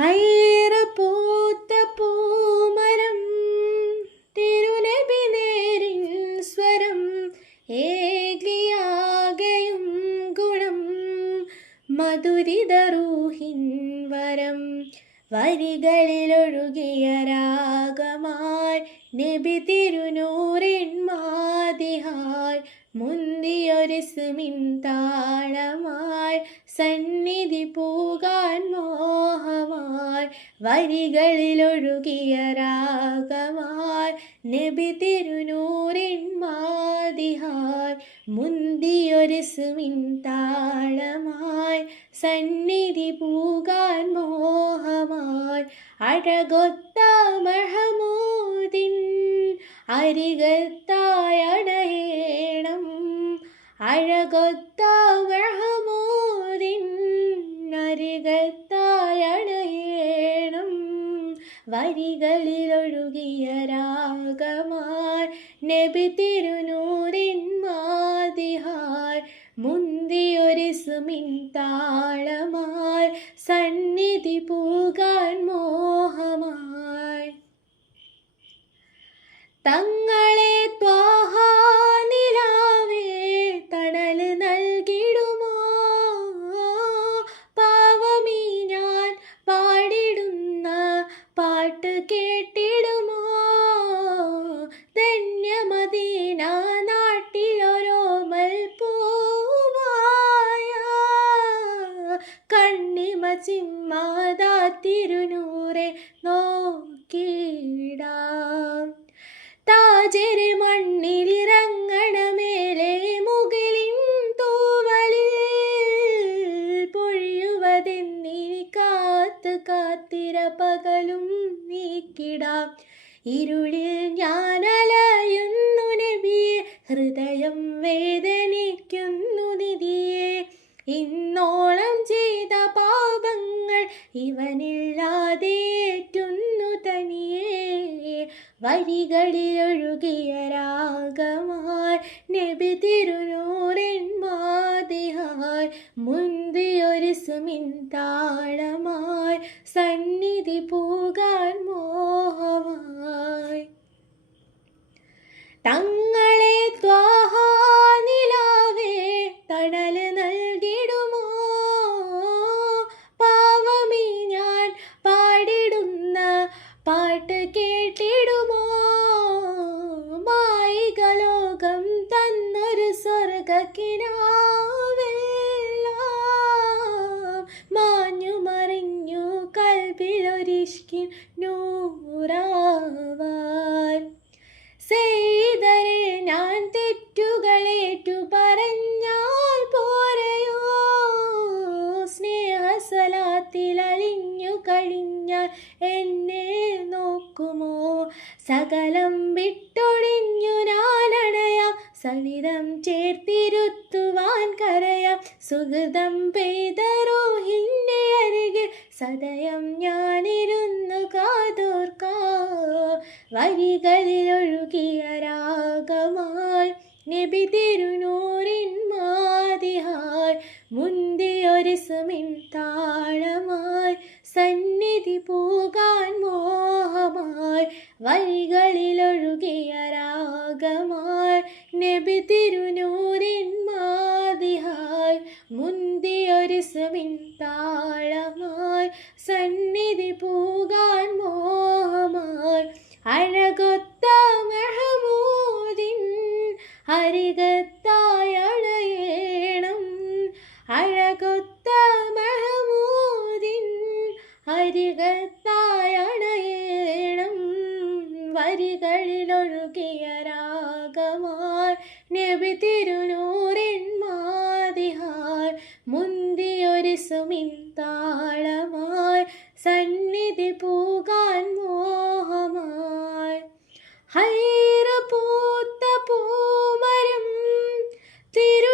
ഹൈറ് പൂത്ത പൂമരം തിരുനബി നേരിൻ സ്വരം ഏകിയാകെയും ഗുണം മധുരിത റൂഹിൻ വരം വരികളിലൊഴുകിയ രാഗമായി നബി തിരുനൂറിൻ മാതിഹായ് മുന്തിയൊരിസ്മിൻ താളമായി സന്നിധി പൂകാൻ മോഹമായി വരികളിലൊഴുകിയ രാഗമായി നബി തിരുനൂറിൻ മാതിഹായ് മുന്തിയൊരിസ്മിൻ താളമായി സന്നിധി പൂകാൻ മോഹമായി അഴകൊത്ത മഹമൂദിൻ അരികത്തായണയേണം അഴകൊത്ത മഹമൂദിൻ അരികത്തായണയേണം വരികളിലൊഴുകിയ രാഗമായി നബി തിരുനൂറിൻ മാതിഹായ് മുന്തിയൊരിസ്മിൻ താളമായി സന്നിധി പൂകാൻ മോഹമായി തങ്ങളെ ത്വാഹ നിലാവേ തണൽ നൽകിടുമോ പാവമീ ഞാൻ പാടിടുന്ന പാട്ട് കേട്ടിടുമോ ധന്യമദീന നാട്ടിലൊരോമൽ പൂവായ കണ്ണിമ ചിമ്മാതാ തിരുനൂറെ നോക്കിടാം താജര് മണ്ണിലിറങ്ങണമേലെ മുകളിൻ തൂവലിൽ പൊഴിയുവതെന്നിനി കാത്ത് കാത്തിര പകലും നീക്കിടാം ഇരുളിൽ ഞാനലയുന്നു നബിയെ ഹൃദയം വേദനിക്കുന്നു നിധിയെ ഇന്നോളം ചെയ്ത പാപങ്ങൾ ഇവനില്ലാതേറ്റുന്നു തനിയേ വരികളിലൊഴുകിയ രാഗമായി നബി തിരുനൂറിൻ മാതിഹായ് മുന്തിയൊരിസ്മിൻ താളമായി സന്നിധി പൂകാൻ മോഹമായി തങ്ങളെ ത്വാഹ നിലാവേ തണൽ നൽകിടുമോ പാവമീ ഞാൻ പാടിടുന്ന പാട്ട് കേട്ടിടുമോ മായിക ലോകം തന്നൊരു സ്വർഗക്കിനാവെല്ലാം മാഞ്ഞു മറിഞ്ഞു കൽബിലൊരിഷ്കിൻ നൂറാവാൻ സെയ്തരെ ഞാൻ തെറ്റുകളേറ്റു പറഞ്ഞാൽ പോരയോ സ്നേഹസ്വലാത്തിൽ അലിഞ്ഞു കഴിഞ്ഞാൽ എന്നെ നോക്കുമോ സകലം വിട്ടൊഴിഞ്ഞു ഞാനണയാം സവിധം ചേർത്തിരുത്തുവാൻ കരയാം സുഹൃതം പെയ്ത റൂഹിന്റെ അരികിൽ സദയം ഞാനിരുന്നു കാതോർക്കാം വരികളിലൊഴുകിയ രാഗമായി നബി തിരുനൂറിൻ മാതിഹായ് മുന്തിയൊരിസ്മിൻ താളമായി സന്നിധി പൂകാൻ മോഹമായി വരികളിലൊഴുകിയ രാഗമായി നബി തിരുനൂറിൻ മാതിഹായ് മുന്തിയൊരിസ്മിൻ താളമായി സന്നിധി പൂകാൻ മോഹമായി അഴകൊത്ത മഹമൂദിൻ അരികത്തായണയേണം അഴകൊത്ത മഹമൂദിൻ അരികത്തായണയേണം വരികളിലൊഴുകിയ രാഗമായി നബി തിരുനൂറിൻ മാതിഹായ് മുന്തിയൊരിസ്മിൻ താളമായി സന്നിധി പൂകാൻ മോഹമായി ഹൈറ് പൂത്ത പൂമരം തിരു